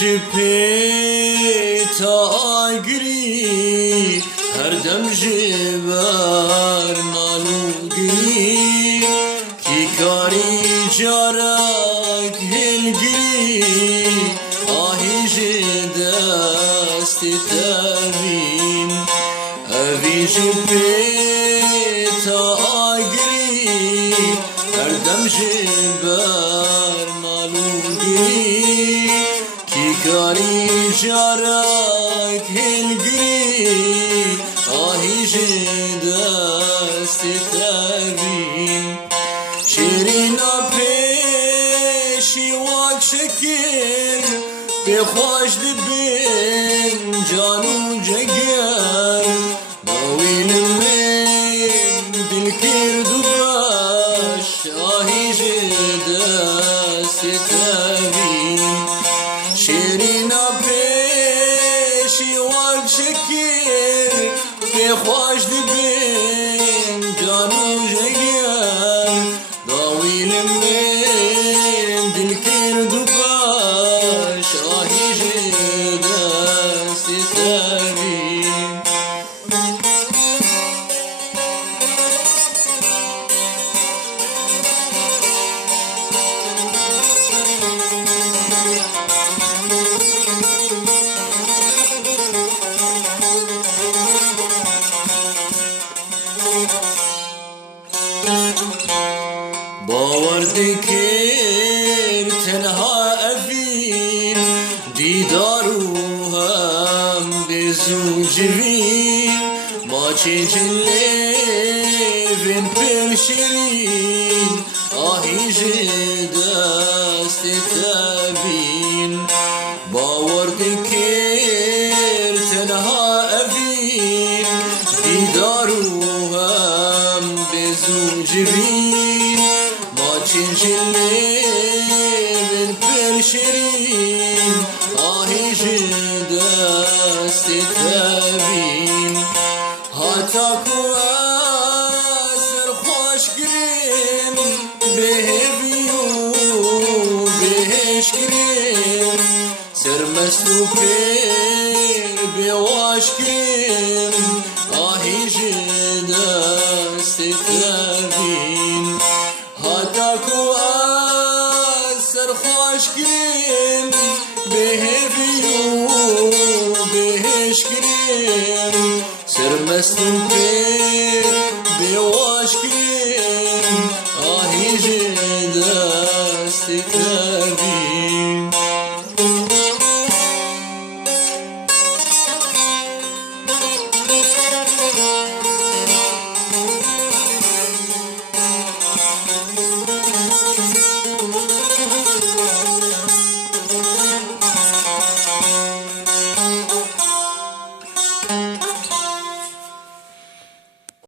جپیتا آگری هر دم جبر نالوگری کی کاری جارک هلگری آهی جدست تبین اوی جپیتا آگری هر دم جبر نالوگری کاری جارک هلگری آهی جدست تبین شیرینا پیشی واک شکر بخواش دبین جانو جگر نویل من دل کرد و باش آهی جدست تبین شیرینا پیشی وک شکر بخواش دبین جانو جگر داویل من دل کرد و باش آهی جدست تبین باور دکر تنها افین دیدارو هم بزوجوین ما چه جلوین پر شیرین آهی جدست تبین باور دکر تنها افین دیدارو هم بزوجوین چنجلین پر شیرین آهی جدست تبین حتی کو اثر خوش گریم بهویو بهش گریم سرمستو پر بواش گریم آهی جدست تبین حتی کو اثر خوش گریم بهویو بهش گریم سرمستو پر بواش گریم آهی جدست تبین